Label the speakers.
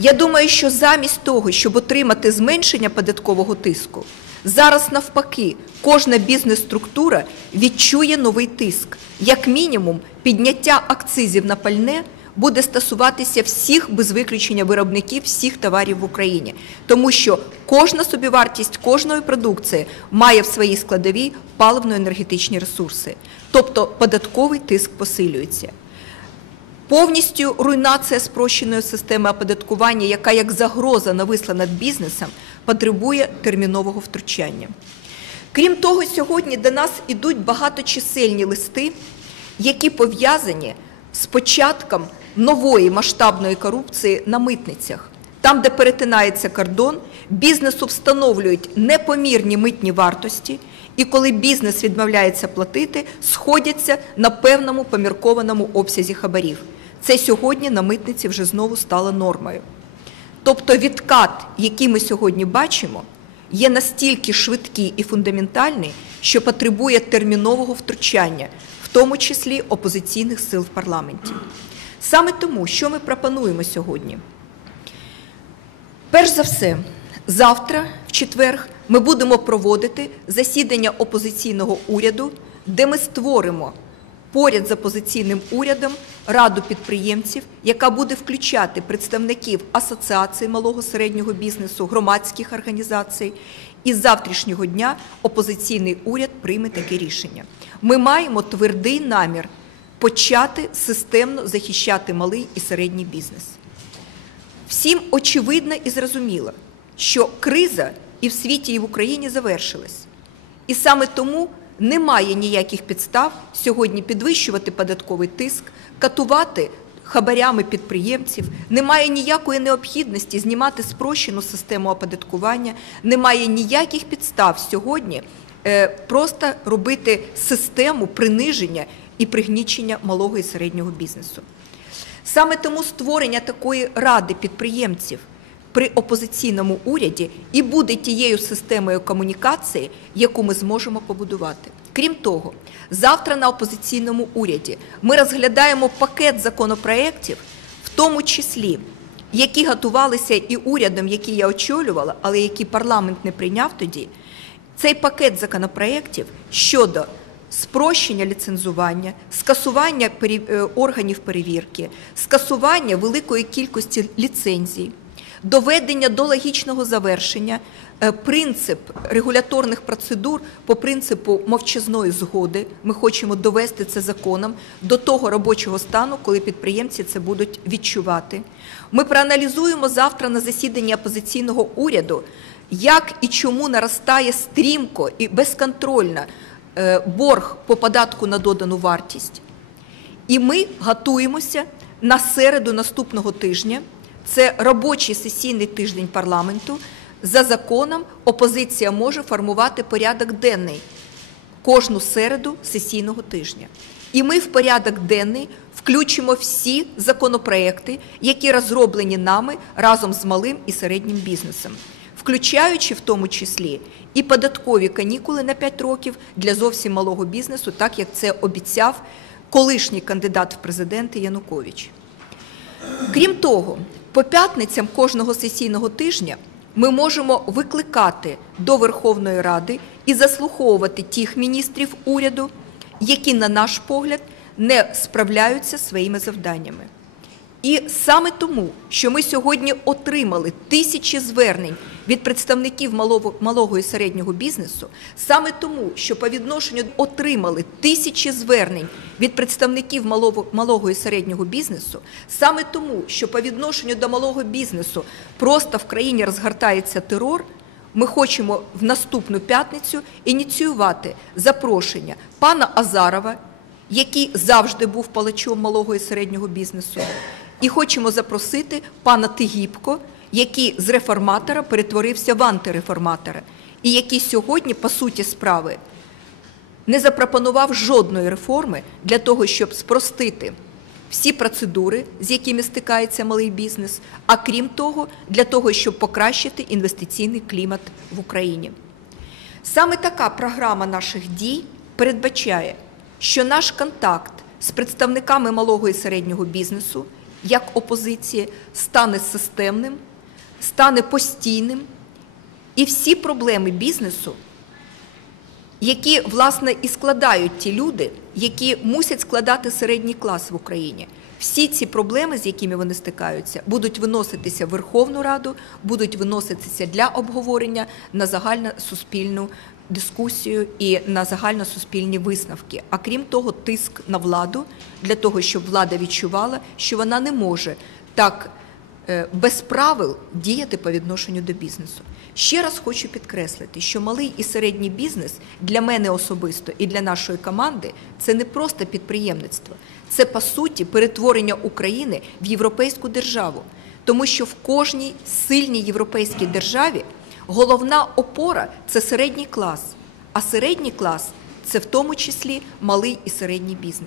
Speaker 1: Я думаю, що замість того, щоб отримати зменшення податкового тиску, зараз навпаки кожна бізнес-структура відчує новий тиск. Як мінімум, підняття акцизів на пальне буде стосуватися всіх без виключення виробників всіх товарів в Україні, тому що кожна собівартість кожної продукції має в своїй складовій паливно-енергетичні ресурси, тобто податковий тиск посилюється. Повністю руйнація спрощеної системи оподаткування, яка як загроза нависла над бізнесом, потребує термінового втручання. Крім того, сьогодні до нас ідуть багаточисельні листи, які пов'язані з початком нової масштабної корупції на митницях. Там, де перетинається кордон, бізнесу встановлюють непомірні митні вартості, і коли бізнес відмовляється платити, сходяться на певному поміркованому обсязі хабарів. Це сьогодні на митниці вже знову стало нормою. Тобто відкат, який ми сьогодні бачимо, є настільки швидкий і фундаментальний, що потребує термінового втручання, в тому числі опозиційних сил в парламенті. Саме тому, що ми пропонуємо сьогодні? Перш за все, завтра, в четвер, ми будемо проводити засідання опозиційного уряду, де ми створимо поряд з опозиційним урядом раду підприємців, яка буде включати представників асоціації малого середнього бізнесу, громадських організацій. І з завтрашнього дня опозиційний уряд прийме таке рішення. Ми маємо твердий намір почати системно захищати малий і середній бізнес. Всім очевидно і зрозуміло, що криза і в світі, і в Україні завершилась. І саме тому немає ніяких підстав сьогодні підвищувати податковий тиск, катувати хабарями підприємців, немає ніякої необхідності знімати спрощену систему оподаткування, немає ніяких підстав сьогодні е, просто робити систему приниження і пригнічення малого і середнього бізнесу. Саме тому створення такої ради підприємців при опозиційному уряді і буде тією системою комунікації, яку ми зможемо побудувати. Крім того, завтра на опозиційному уряді ми розглядаємо пакет законопроєктів, в тому числі, які готувалися і урядом, який я очолювала, але які парламент не прийняв тоді. Цей пакет законопроєктів щодо спрощення ліцензування, скасування е, органів перевірки, скасування великої кількості ліцензій, доведення до логічного завершення е, принцип регуляторних процедур по принципу мовчазної згоди. Ми хочемо довести це законом до того робочого стану, коли підприємці це будуть відчувати. Ми проаналізуємо завтра на засіданні опозиційного уряду, як і чому наростає стрімко і безконтрольно Е, борг по податку на додану вартість. І ми готуємося на середу наступного тижня. Це робочий сесійний тиждень парламенту. За законом опозиція може формувати порядок денний кожну середу сесійного тижня. І ми в порядок денний включимо всі законопроекти, які розроблені нами разом з малим і середнім бізнесом включаючи в тому числі і податкові канікули на 5 років для зовсім малого бізнесу, так як це обіцяв колишній кандидат в президенти Янукович. Крім того, по п'ятницям кожного сесійного тижня ми можемо викликати до Верховної Ради і заслуховувати тих міністрів уряду, які, на наш погляд, не справляються своїми завданнями. І саме тому, що ми сьогодні отримали тисячі звернень від представників малого, малого і середнього бізнесу, саме тому, що по відношенню отримали тисячі звернень від представників малого, малого і середнього бізнесу, саме тому, що по відношенню до малого бізнесу просто в країні розгортається терор. Ми хочемо в наступну п'ятницю ініціювати запрошення пана Азарова, який завжди був палачом малого і середнього бізнесу, і хочемо запросити пана Тигіпко, який з реформатора перетворився в антиреформатора, і який сьогодні, по суті справи, не запропонував жодної реформи для того, щоб спростити всі процедури, з якими стикається малий бізнес, а крім того, для того, щоб покращити інвестиційний клімат в Україні. Саме така програма наших дій передбачає, що наш контакт з представниками малого і середнього бізнесу як опозиції стане системним, стане постійним, і всі проблеми бізнесу, які власне і складають ті люди, які мусять складати середній клас в Україні. Всі ці проблеми, з якими вони стикаються, будуть виноситися в Верховну Раду, будуть виноситися для обговорення на загальносуспільну дискусію і на загальносуспільні висновки. А крім того, тиск на владу для того, щоб влада відчувала, що вона не може так е, без правил діяти по відношенню до бізнесу. Ще раз хочу підкреслити, що малий і середній бізнес для мене особисто і для нашої команди це не просто підприємництво, це по суті перетворення України в європейську державу, тому що в кожній сильній європейській державі головна опора це середній клас, а середній клас це в тому числі малий і середній бізнес.